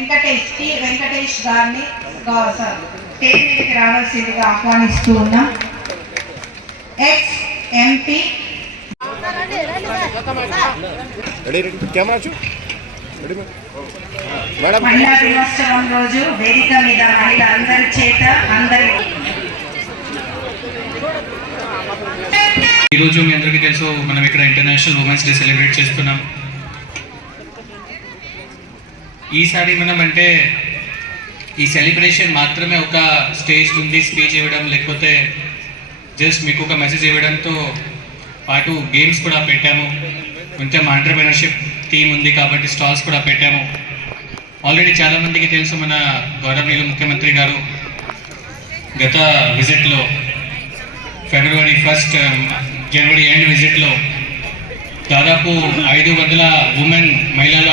వెంకటేష్ గారిని స్టేజ్ మీదకి రావాల్సిందిగా ఆహ్వానిస్తూ ఉన్నాం. ఎక్స్ ఎంపీ మహిళా దినోత్సవం రోజు వేదిక మీద మహిళలందరి చేత ఈరోజు మీ అందరికీ తెలుసు, మనం ఇక్కడ ఇంటర్నేషనల్ ఉమెన్స్ డే సెలబ్రేట్ చేస్తున్నాం. ఈసారి మనం అంటే ఈ సెలబ్రేషన్ మాత్రమే ఒక స్టేజ్ నుండి స్పీచ్ ఇవ్వడం, లేకపోతే జస్ట్ మీకు ఒక మెసేజ్ ఇవ్వడంతో పాటు గేమ్స్ కూడా పెట్టాము. కొంచెం ఆంటర్‌ప్రెన్యూర్‌షిప్ థీమ్ ఉంది కాబట్టి స్టాల్స్ కూడా పెట్టాము. ఆల్రెడీ చాలామందికి తెలుసు, మన గౌరవనీయులు ముఖ్యమంత్రి గారు గత విజిట్లో ఫిబ్రవరి 1 జనవరి ఎండ్ విజిట్లో దాదాపు 500 ఉమెన్ మహిళలు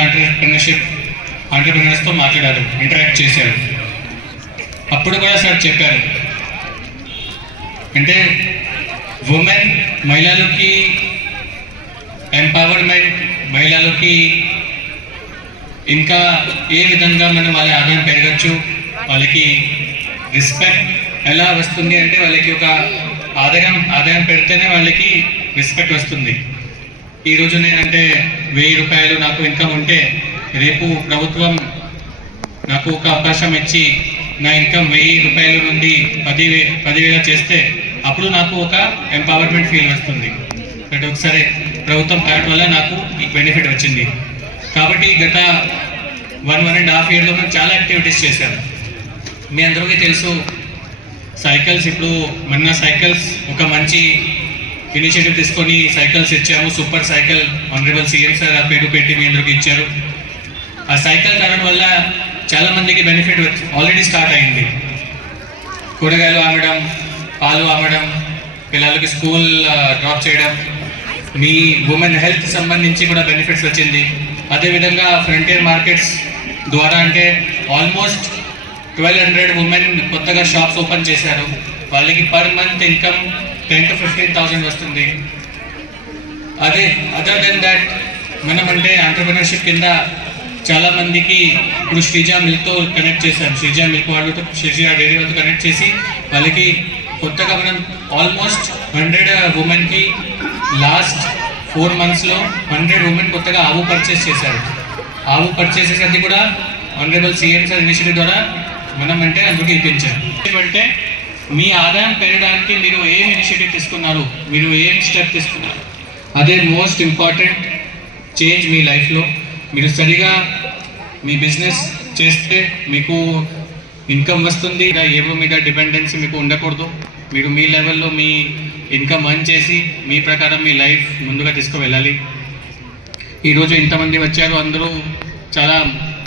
ఆంటర్‌ప్రెన్యూర్స్తో మాట్లాడారు, ఇంటరాక్ట్ చేశారు. అప్పుడు కూడా సార్ చెప్పారు, అంటే ఉమెన్ మహిళలకి ఎంపవర్మెంట్, మహిళలకి ఇంకా ఏ విధంగా మనం వాళ్ళ ఆదాయం పెరగచ్చు, వాళ్ళకి రెస్పెక్ట్ ఎలా వస్తుంది అంటే వాళ్ళకి ఒక ఆదాయం పెడితేనే వాళ్ళకి రెస్పెక్ట్ వస్తుంది. ఈరోజు నేనంటే 1000 రూపాయలు నాకు ఇన్కమ్ ఉంటే రేపు ప్రభుత్వం నాకు ఒక అవకాశం ఇచ్చి నా ఇన్కమ్ 1000 రూపాయల నుండి 10,000 చేస్తే అప్పుడు నాకు ఒక ఎంపవర్మెంట్ ఫీల్ వస్తుంది. బట్ ఒకసారి ప్రభుత్వం కార్డ్ వల్ల నాకు ఈ బెనిఫిట్ వచ్చింది. కాబట్టి గత 1.5 ఇయర్లో మేము చాలా యాక్టివిటీస్ చేశాము. మీ అందరికీ తెలుసు, సైకిల్స్ ఇప్పుడు మొన్న సైకిల్స్ ఒక మంచి ఇనిషియేటివ్ తీసుకొని సైకిల్స్ ఇచ్చాము. Super cycle honourable CM sir ఆ పేరు పెట్టి మీ అందరికీ ఇచ్చారు. ఆ సైకిల్ కారణం వల్ల చాలామందికి బెనిఫిట్ ఆల్రెడీ స్టార్ట్ అయింది. కూరగాయలు అమ్మడం, పాలు అమ్మడం, పిల్లలకి స్కూల్ డ్రాప్ చేయడం, మీ ఉమెన్ హెల్త్ సంబంధించి కూడా బెనిఫిట్స్ వచ్చింది. అదేవిధంగా ఫ్రంటియర్ మార్కెట్స్ ద్వారా అంటే ఆల్మోస్ట్ 1200 ఉమెన్ కొత్తగా షాప్స్ ఓపెన్ చేశారు. వాళ్ళకి పర్ మంత్ ఇన్కమ్ 10,000 to 15,000 వస్తుంది. అదే అదర్ దెన్ దాట్ మనం అంటే ఆంటర్‌ప్రెన్యూర్‌షిప్ కింద చాలామందికి ఇప్పుడు శ్రీజ మిల్క్తో కనెక్ట్ చేశాం. శ్రీజ మిల్క్ వాళ్ళతో, శ్రీజ డైరీ వాళ్ళతో కనెక్ట్ చేసి వాళ్ళకి కొత్తగా మనం ఆల్మోస్ట్ 100 ఉమెన్కి లాస్ట్ 4 monthsలో 100 ఉమెన్ కొత్తగా ఆవు పర్చేస్ చేశారు. ఆవు పర్చేస్ చేసేది కూడా ఆనరబుల్ సీఎం సార్ ఇనిషియేటివ్ ద్వారా మనం అంటే అందుకు ఇప్పించారు. అంటే మీ ఆదాయం పెరగడానికి మీరు ఏం ఇనిషియేటివ్ తీసుకున్నారు, మీరు ఏం స్టెప్ తీసుకున్నారు, అదే మోస్ట్ ఇంపార్టెంట్ చేంజ్ మీ లైఫ్లో. మీరు సరిగా మీ బిజినెస్ చేస్తే మీకు ఇన్కమ్ వస్తుంది. ఏవో మీద డిపెండెన్సీ మీకు ఉండకూడదు. మీరు మీ లెవెల్లో మీ ఇన్కమ్ అర్న్ చేసి మీ ప్రకారం మీ లైఫ్ ముందుగా తీసుకువెళ్ళాలి. ఈరోజు ఇంతమంది వచ్చారు, అందరూ చాలా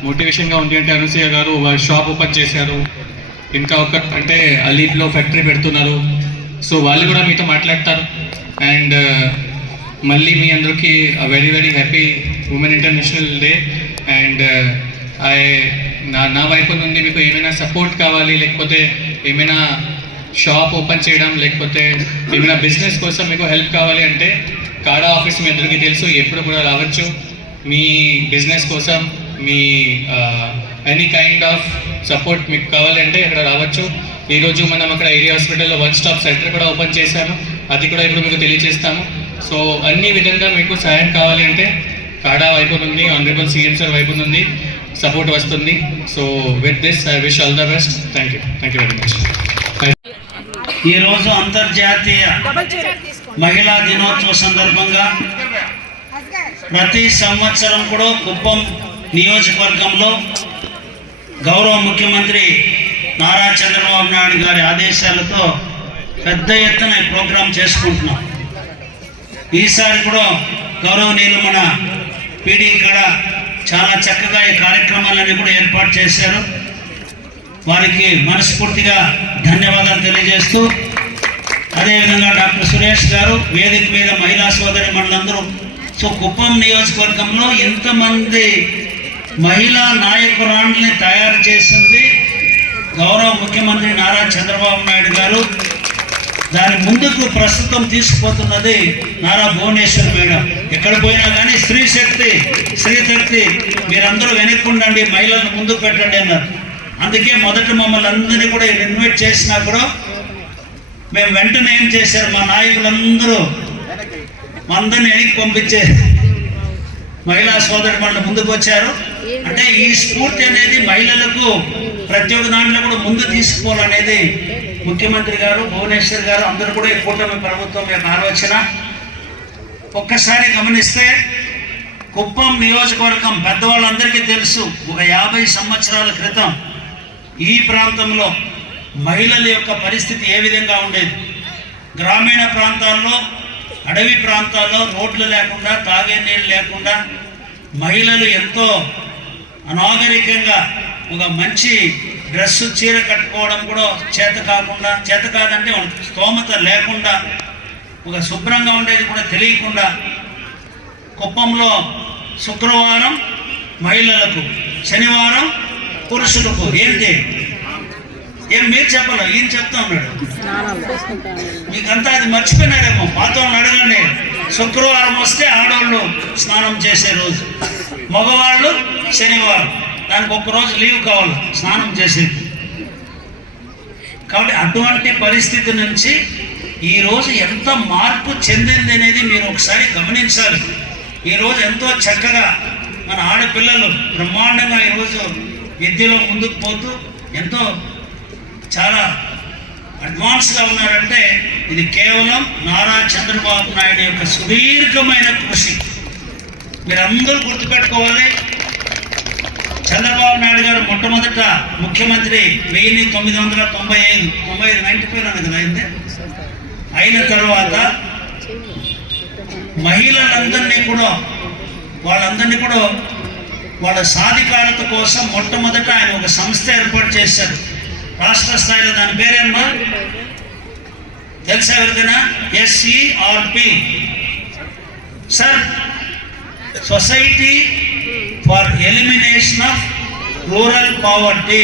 మోటివేషన్గా ఉంది. అంటే అనసూయ గారు షాప్ ఓపెన్ చేశారు, ఇంకా ఒక అంటే అలీప్లో ఫ్యాక్టరీ పెడుతున్నారు. సో వాళ్ళు కూడా మీతో మాట్లాడతారు. అండ్ మళ్ళీ మీ అందరికీ very very happy women international day. And నా వైపు నుండి మీకు ఏమైనా సపోర్ట్ కావాలి, లేకపోతే ఏమైనా షాప్ ఓపెన్ చేయడం, లేకపోతే ఏమైనా బిజినెస్ కోసం మీకు హెల్ప్ కావాలి అంటే కాడా ఆఫీస్ మీ అందరికీ తెలుసు, ఎప్పుడు కూడా రావచ్చు. మీ బిజినెస్ కోసం me any kind of support మీకు కావాలంటే ఇక్కడ రావచ్చు. ఈరోజు మనం అక్కడ ఏరియా హాస్పిటల్లో 1 stop సెంటర్ కూడా ఓపెన్ చేశాము, అది కూడా ఇప్పుడు మీకు తెలియజేస్తాము. సో అన్ని విధంగా మీకు సహాయం కావాలి అంటే కాడా వైపు నుండి, ఆనరబుల్ సీఎం సార్ వైపు నుండి సపోర్ట్ వస్తుంది. So with this I wish all the best. Thank you very much. ఈరోజు అంతర్జాతీయ మహిళా దినోత్సవ సందర్భంగా ప్రతి సంవత్సరం కూడా కుప్పం నియోజకవర్గంలో గౌరవ ముఖ్యమంత్రి నారా చంద్రబాబు నాయుడు గారి ఆదేశాలతో పెద్ద ఎత్తున ప్రోగ్రాం చేసుకుంటున్నాం. ఈసారి కూడా గౌరవనీయులు మన పీడీ ఇక్కడ చాలా చక్కగా ఈ కార్యక్రమాలన్నీ కూడా ఏర్పాటు చేశారు. వారికి మనస్ఫూర్తిగా ధన్యవాదాలు తెలియజేస్తూ, అదేవిధంగా డాక్టర్ సురేష్ గారు, వేదిక మీద మహిళా సోదరి మనందరూ. సో కుప్పం నియోజకవర్గంలో ఎంతమంది మహిళా నాయకురాళ్ళని తయారు చేసింది గౌరవ ముఖ్యమంత్రి నారా చంద్రబాబు నాయుడు గారు. దాని ముందుకు ప్రస్తుతం తీసుకుపోతున్నది నారా భువనేశ్వర్ మేడం. ఎక్కడ పోయినా కానీ స్త్రీ శక్తి మీరందరూ వెనక్కి ఉండండి, మహిళలను ముందుకు పెట్టండి అన్నారు. అందుకే మొదట మమ్మల్ని అందరినీ కూడా ఇన్వైట్ చేసినప్పుడు మేము వెంటనే ఏం చేశారు, మా నాయకులందరూ మా అందరిని వెనక్కి పంపించే మహిళా సోదరి వాళ్ళు ముందుకు వచ్చారు. అంటే ఈ స్ఫూర్తి అనేది మహిళలకు ప్రతి ఒక్క దాంట్లో కూడా ముందు తీసుకోవాలనేది ముఖ్యమంత్రి గారు, భువనేశ్వర్ గారు అందరూ కూడా ఈ కూటమి ప్రభుత్వం యొక్క ఆలోచన. ఒక్కసారి గమనిస్తే కుప్పం నియోజకవర్గం పెద్దవాళ్ళందరికీ తెలుసు, ఒక 50 సంవత్సరాల క్రితం ఈ ప్రాంతంలో మహిళల యొక్క పరిస్థితి ఏ విధంగా ఉండేది. గ్రామీణ ప్రాంతాల్లో, అడవి ప్రాంతాల్లో రోడ్లు లేకుండా, తాగే నీళ్ళు లేకుండా మహిళలు ఎంతో అనాగరికంగా ఒక మంచి డ్రెస్సు చీర కట్టుకోవడం కూడా చేత కాదంటే స్తోమత లేకుండా, ఒక శుభ్రంగా ఉండేది కూడా తెలియకుండా కుప్పంలో శుక్రవారం మహిళలకు, శనివారం పురుషులకు ఏంటి ఏం మీరు చెప్పాలి, ఈయన చెప్తా ఉన్నాడు. మీకంతా అది మర్చిపోయినారేమో, పాత వాళ్ళని అడగండి. శుక్రవారం వస్తే ఆడవాళ్ళు స్నానం చేసే రోజు, మగవాళ్ళు శనివారం, దానికి ఒక్కరోజు లీవ్ కావాలి స్నానం చేసేది. కాబట్టి అటువంటి పరిస్థితి నుంచి ఈరోజు ఎంత మార్పు చెందింది అనేది మీరు ఒకసారి గమనించాలి. ఈరోజు ఎంతో చక్కగా మన ఆడపిల్లలు బ్రహ్మాండంగా ఈరోజు విద్యలో ముందుకు పోతూ ఎంతో చాలా అడ్వాన్స్గా ఉన్నారంటే ఇది కేవలం నారా చంద్రబాబు నాయుడు యొక్క సుదీర్ఘమైన కృషి. మీరందరూ గుర్తుపెట్టుకోవాలి, చంద్రబాబు నాయుడు గారు మొట్టమొదట ముఖ్యమంత్రి 1995 95 కదా అయింది. అయిన తర్వాత మహిళలందరినీ కూడా వాళ్ళ సాధికారత కోసం మొట్టమొదట ఆయన ఒక సంస్థ ఏర్పాటు చేశారు రాష్ట్ర స్థాయిలో. దాని పేరేమ్మా తెలుసా ఎవరికైనా? SERP, sir, society for elimination of rural poverty,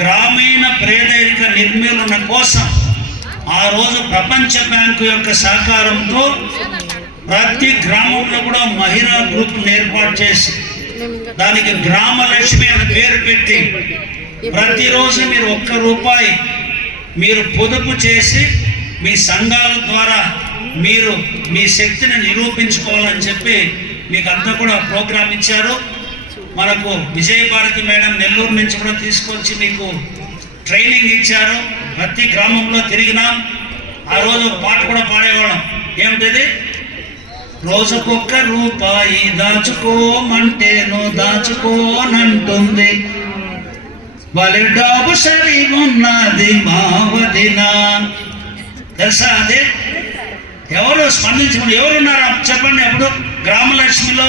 గ్రామీణ పేదరిక నిర్మూలన కోసం ఆ రోజు ప్రపంచ బ్యాంకు యొక్క సహకారంతో ప్రతి గ్రామంలో కూడా మహిళా గ్రూప్ ఏర్పాటు చేసి దానికి గ్రామ లక్ష్మి అని పేరు పెట్టి ప్రతిరోజు మీరు ₹1 మీరు పొదుపు చేసి మీ సంఘాల ద్వారా మీరు మీ శక్తిని నిరూపించుకోవాలని చెప్పి మీకు అంతా కూడా ప్రోగ్రాం ఇచ్చారు. మనకు విజయభారతి మేడం నెల్లూరు నుంచి కూడా తీసుకొచ్చి మీకు ట్రైనింగ్ ఇచ్చారు. ప్రతి గ్రామంలో తిరిగినాం. ఆ రోజు పాట కూడా పాడేవాళ్ళం. ఏమిటిది? ₹1 దాచుకోమంటేను దాచుకోనంటుంది, వాళ్ళ డబ్బు సరిగున్నది మా వదిన. తెలుసా అది? ఎవరు స్పందించకుండా ఎవరున్నారా చెప్పండి. అప్పుడు గ్రామలక్ష్మిలో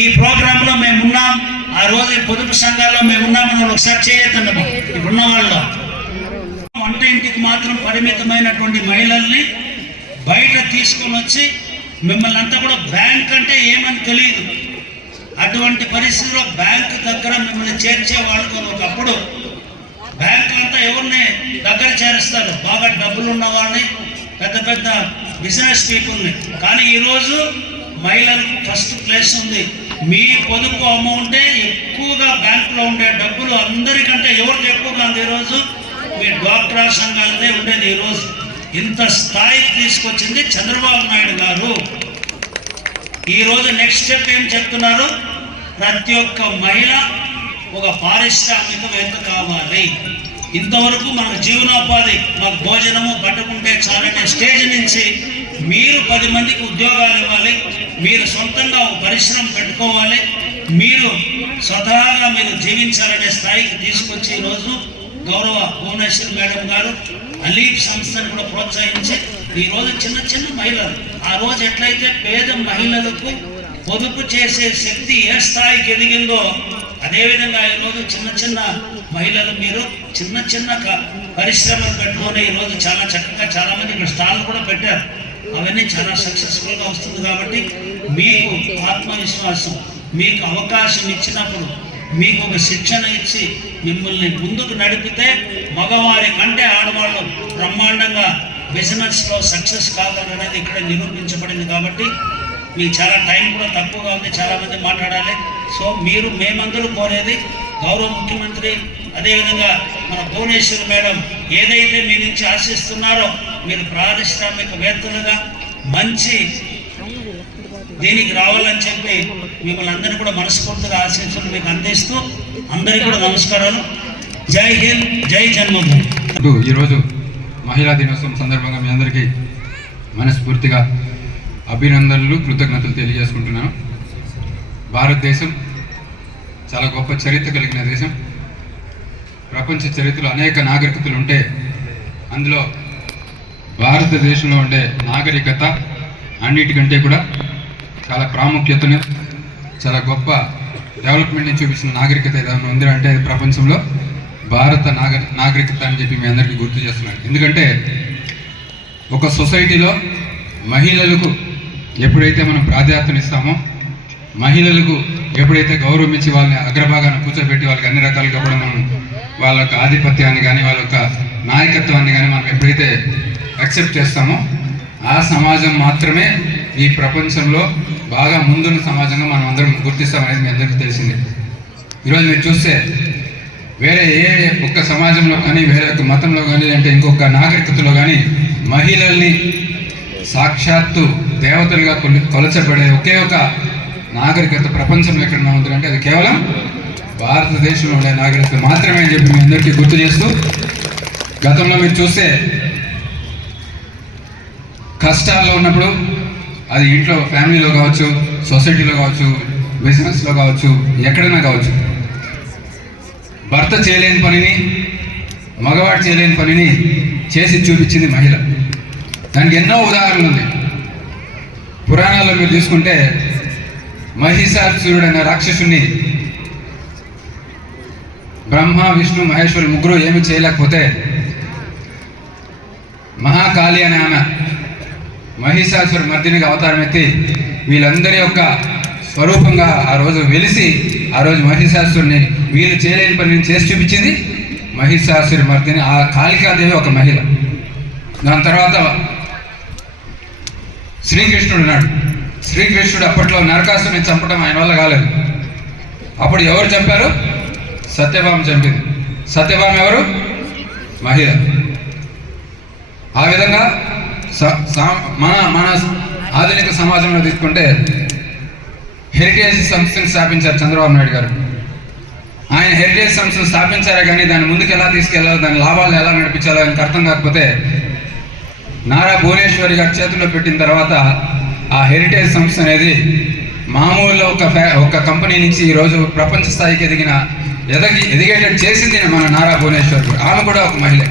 ఈ ప్రోగ్రాంలో మేమున్నాం, ఆ రోజు పొదుపు సంఘాల్లో మేమున్నామని ఒకసారి చేయొద్దండి. ఇప్పుడున్న వాళ్ళు వంట ఇంటికి మాత్రం పరిమితమైనటువంటి మహిళల్ని బయట తీసుకొని వచ్చి మిమ్మల్ని అంతా కూడా బ్యాంక్ అంటే ఏమని తెలియదు, అటువంటి పరిస్థితిలో బ్యాంకు దగ్గర మిమ్మల్ని చేర్చే వాళ్ళతో ఒకప్పుడు బ్యాంకులంతా ఎవరిని దగ్గర చేరుస్తారు? బాగా డబ్బులు ఉన్న వాళ్ళని, పెద్ద పెద్ద బిజినెస్ పీపుల్ని. కానీ ఈరోజు మహిళలకు ఫస్ట్ ప్లేస్ ఉంది. మీ పొదుపు అమౌంటే ఎక్కువగా బ్యాంకులో ఉండే డబ్బులు అందరికంటే ఎవరికి ఎక్కువగా ఉంది ఈరోజు? మీ డ్వాక్రా సంఘాలదే ఉండేది. ఈరోజు ఇంత స్థాయికి తీసుకొచ్చింది చంద్రబాబు నాయుడు గారు. ఈరోజు నెక్స్ట్ స్టెప్ ఏం చెప్తున్నారు? ప్రతి ఒక్క మహిళ ఒక పారిశ్రామికవేత్త కావాలి. ఇంతవరకు మనకు జీవనోపాధి, మాకు భోజనము పట్టుకుంటే చాలనే స్టేజ్ నుంచి మీరు 10 మందికి ఉద్యోగాలు ఇవ్వాలి, మీరు సొంతంగా ఒక పరిశ్రమ పెట్టుకోవాలి, మీరు స్వతహాగా మీరు జీవించాలనే స్థాయికి తీసుకొచ్చి ఈరోజు గౌరవ భువనేశ్వర్ మేడం గారు అలీఫ్ సంస్థను కూడా ప్రోత్సహించి ఈరోజు చిన్న చిన్న మహిళలు, ఆ రోజు ఎట్లయితే పేద మహిళలకు పొదుపు చేసే శక్తి ఏ స్థాయికి ఎదిగిందో అదేవిధంగా ఈరోజు చిన్న చిన్న మహిళలు మీరు చిన్న చిన్న పరిశ్రమలు పెట్టుకొని ఈరోజు చాలా చక్కగా చాలామంది ఇక్కడ స్టాల్ కూడా పెట్టారు. అవన్నీ చాలా సక్సెస్ఫుల్గా వస్తుంది. కాబట్టి మీకు ఆత్మవిశ్వాసం, మీకు అవకాశం ఇచ్చినప్పుడు మీకు ఒక శిక్షణ ఇచ్చి మిమ్మల్ని ముందుకు నడిపితే మగవారి కంటే ఆడవాళ్ళు బ్రహ్మాండంగా బిజినెస్లో సక్సెస్ కాగలరనేది ఇక్కడ నిరూపించబడింది. కాబట్టి మీకు చాలా టైం కూడా తక్కువగా ఉంది, చాలామంది మాట్లాడాలి. సో మేమందరూ కోరేది గౌరవ ముఖ్యమంత్రి, అదేవిధంగా మన భువనేశ్వరి మేడం ఏదైతే మీ నుంచి ఆశిస్తున్నారో, మీరు పారిశ్రామికవేత్తలుగా మంచి దీనికి రావాలని చెప్పి మిమ్మల్ని అందరినీ కూడా మనస్ఫూర్తిగా ఆశీస్సులు మీకు అందిస్తూ అందరికీ కూడా నమస్కారాలు. జై హింద్, జై జన్మభూమి. ఈరోజు మహిళా దినోత్సవం సందర్భంగా మీ అందరికీ మనస్ఫూర్తిగా అభినందనలు, కృతజ్ఞతలు తెలియజేసుకుంటున్నాను. భారతదేశం చాలా గొప్ప చరిత్ర కలిగిన దేశం. ప్రపంచ చరిత్రలో అనేక నాగరికతలు ఉంటే అందులో భారతదేశంలో ఉండే నాగరికత అన్నిటికంటే కూడా చాలా ప్రాముఖ్యతను, చాలా గొప్ప డెవలప్మెంట్ని చూపించిన నాగరికత ఏదైనా ఉంది అంటే అది ప్రపంచంలో భారత నాగరికత అని చెప్పి మీ అందరికీ గుర్తు చేస్తున్నాను. ఎందుకంటే ఒక సొసైటీలో మహిళలకు ఎప్పుడైతే మనం ప్రాధాన్యతనిస్తామో, మహిళలకు ఎప్పుడైతే గౌరవం ఇచ్చి వాళ్ళని అగ్రభాగాన్ని కూర్చోబెట్టి వాళ్ళకి అన్ని రకాలుగా కూడా మనం వాళ్ళ యొక్క ఆధిపత్యాన్ని కానీ వాళ్ళ యొక్క నాయకత్వాన్ని కానీ మనం ఎప్పుడైతే యాక్సెప్ట్ చేస్తామో ఆ సమాజం మాత్రమే ఈ ప్రపంచంలో బాగా ముందున్న సమాజంగా మనం అందరం గుర్తిస్తామనేది మీ అందరికీ తెలిసింది. ఈరోజు మీరు చూస్తే వేరే ఒక్క సమాజంలో కానీ వేరే ఒక్క మతంలో కానీ అంటే ఇంకొక నాగరికతలో కానీ మహిళల్ని సాక్షాత్తు దేవతలుగా కొలచబడే ఒకే ఒక నాగరికత ప్రపంచంలో ఎక్కడన్నా ఉంది అంటే అది కేవలం భారతదేశంలో ఉండే నాగరికత మాత్రమే అని చెప్పి మీ అందరికీ గుర్తు చేస్తూ, గతంలో మీరు చూస్తే కష్టాల్లో ఉన్నప్పుడు అది ఇంట్లో ఫ్యామిలీలో కావచ్చు, సొసైటీలో కావచ్చు, బిజినెస్లో కావచ్చు, ఎక్కడైనా కావచ్చు, భర్త చేయలేని పనిని, మగవాడు చేయలేని పనిని చేసి చూపించింది మహిళ. దానికి ఎన్నో ఉదాహరణలు ఉంది. పురాణాల్లో మీరు తీసుకుంటే మహిషాసురుడు అనే రాక్షసుని బ్రహ్మ, విష్ణు, మహేశ్వరి ముగ్గురు ఏమి చేయలేకపోతే మహాకాళి అనే ఆమె మహిషాసురు మర్దినిగా అవతారం ఎత్తి వీళ్ళందరి యొక్క స్వరూపంగా ఆ రోజు వెలిసి ఆ రోజు మహిషాసురుని వీళ్ళు చేయలేని పనిని చేసి చూపించింది మహిషాసురి మర్దిని. ఆ కాళికాదేవి ఒక మహిళ. దాని తర్వాత శ్రీకృష్ణుడు ఉన్నాడు. శ్రీకృష్ణుడు అప్పట్లో నరకాసుని చంపడం ఆయన వల్ల కాలేదు. అప్పుడు ఎవరు చంపారు? సత్యభామ చంపింది. సత్యభామ ఎవరు? మహిళ. ఆ విధంగా మన ఆధునిక సమాజంలో తీసుకుంటే హెరిటేజ్ సంస్థను స్థాపించారు చంద్రబాబు నాయుడు గారు. ఆయన హెరిటేజ్ సంస్థను స్థాపించారే కానీ దాన్ని ముందుకు ఎలా తీసుకెళ్లాలో, దాని లాభాలను ఎలా నడిపించాలో ఆయనకు అర్థం కాకపోతే నారా భువనేశ్వరి గారి చేతుల్లో పెట్టిన తర్వాత ఆ హెరిటేజ్ సంస్థ అనేది మామూలుగా ఒక కంపెనీ నుంచి ఈరోజు ప్రపంచ స్థాయికి ఎదిగేటట్టు చేసింది మన నారా భువనేశ్వరి. ఆమె కూడా ఒక మహిళ.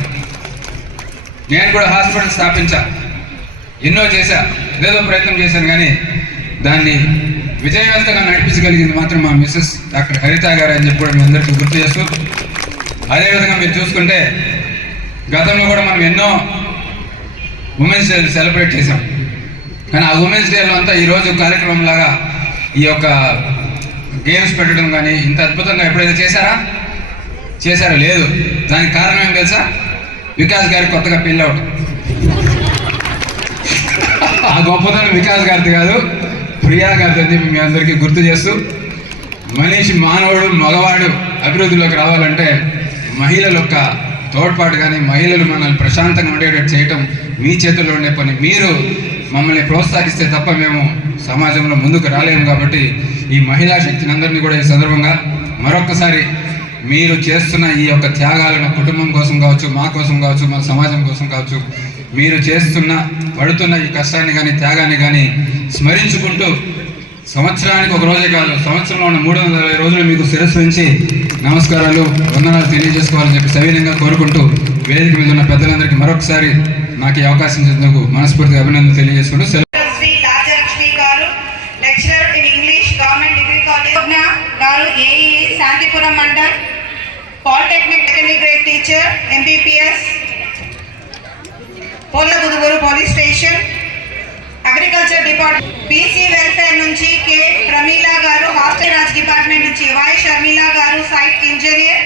నేను కూడా హాస్పిటల్ స్థాపించా, ఎన్నో చేశా, ఏదేదో ప్రయత్నం చేశాను, కానీ దాన్ని విజయవంతంగా నడిపించగలిగింది మాత్రం మా మిస్సెస్ డాక్టర్ హరిత గారు అని చెప్పి కూడా మీ అందరికీ గుర్తు చేస్తూ, అదేవిధంగా మీరు చూసుకుంటే గతంలో కూడా మనం ఎన్నో ఉమెన్స్ డే సెలబ్రేట్ చేసాం. కానీ ఆ ఉమెన్స్ డేలో అంతా ఈరోజు కార్యక్రమం లాగా ఈ యొక్క గేమ్స్ పెట్టడం కానీ ఇంత అద్భుతంగా ఎప్పుడైతే చేశారా? లేదు. దానికి కారణం ఏం తెలుసా? వికాస్ గారికి కొత్తగా పెళ్ళి అవడం. ఆ గొప్పతనం వికాస్ గారిది కాదు, ప్రియా గారిది అని చెప్పి మీ అందరికీ గుర్తు చేస్తూ, మానవుడు మగవాడు అభివృద్ధిలోకి రావాలంటే మహిళల యొక్క తోడ్పాటు కానీ మహిళలు మనల్ని ప్రశాంతంగా ఉండేటట్టు చేయటం మీ చేతుల్లో ఉండే పని. మీరు మమ్మల్ని ప్రోత్సహిస్తే తప్ప మేము సమాజంలో ముందుకు రాలేము. కాబట్టి ఈ మహిళా శక్తిని అందరినీ కూడా ఈ సందర్భంగా మరొక్కసారి మీరు చేస్తున్న ఈ యొక్క త్యాగాలను కుటుంబం కోసం కావచ్చు, మా కోసం కావచ్చు, మన సమాజం కోసం కావచ్చు, మీరు పడుతున్న ఈ కష్టాన్ని కానీ త్యాగాన్ని కానీ స్మరించుకుంటూ సంవత్సరానికి ఒక రోజే కాదు, సంవత్సరంలో ఉన్న 360 రోజులు మీకు శిరస్సు నుంచి నమస్కారాలు, వందనాలు తెలియజేసుకోవాలని చెప్పి సవినయంగా కోరుకుంటూ వేదిక మీద ఉన్న పెద్దలందరికీ మరొకసారి నాకు ఈ అవకాశం ఇచ్చినందుకు మనస్ఫూర్తిగా అభినందనలు తెలియజేసుకుంటూ lecturer in English government degree college గారు, AE Santhipuram mandal polytechnic secondary grade teacher MBPS పోలగుదుగురు police station agriculture department. BC welfare నుంచి కె ప్రమీలా గారు, హాస్టల్ రాజ్ డిపార్ట్మెంట్ నుంచి వై షర్మిలా గారు, site engineer.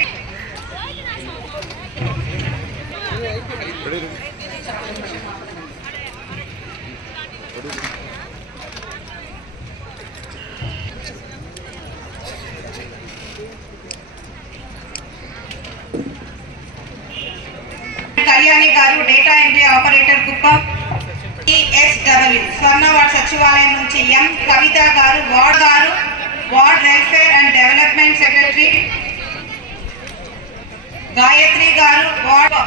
Data entry operator Kuppam. ESW Swarnavada సచివాలయం నుంచి ఎం కవిత గారు ward welfare and development secretary. Gayatri గారు వార్డ్.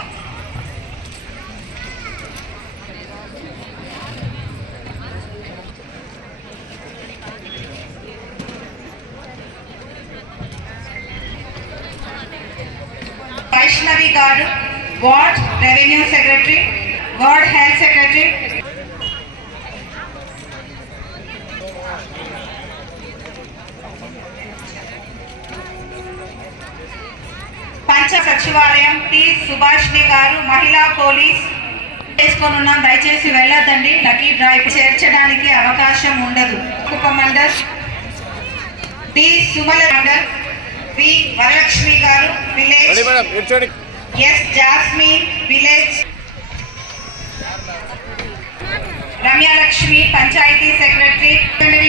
వైష్ణవి గారు ward revenue secretary, ward health secretary. పంచ సచివాలయం టి సుభాష్ని గారు మహిళా పోలీస్. చేసుకొనున్నాం, దయచేసి వెళ్ళొద్దండి, లక్కీ డ్రైవ్ చేర్చడానికి అవకాశం ఉండదు. Kuppam mandal D Sumala mandal. V Varalakshmi గారు village. S Jasmine village. Ramyalakshmi panchayat secretary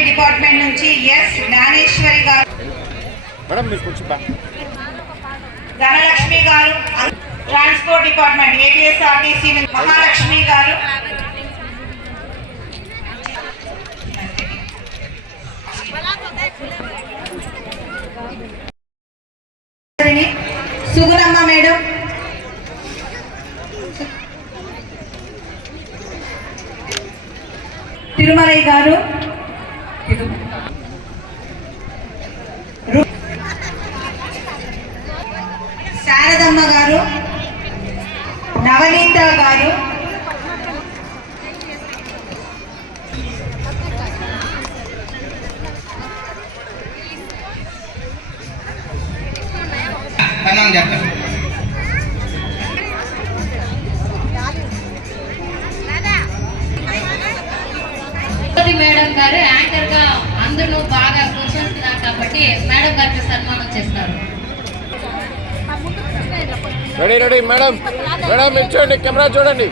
department నుంచి ఎస్ జ్ఞానేశ్వరి గారు. ధనలక్ష్మి గారు ట్రాన్స్పోర్ట్ డిపార్ట్మెంట్ ఏపీఎస్ఆర్టీసీ నుంచి మహాలక్ష్మి గారు. సుగుణమ్మ మేడం. తిరుమలయ్య గారు. శారదమ్మ గారు. నవనీత గారు. మేడం గారు యాంకర్ గా అందరూ బాగా కూర్చుంటున్నారు కాబట్టి మేడం గారికి సన్మానం చేస్తారు. రెడీ మేడం ఇచ్చండి, కెమెరా చూడండి.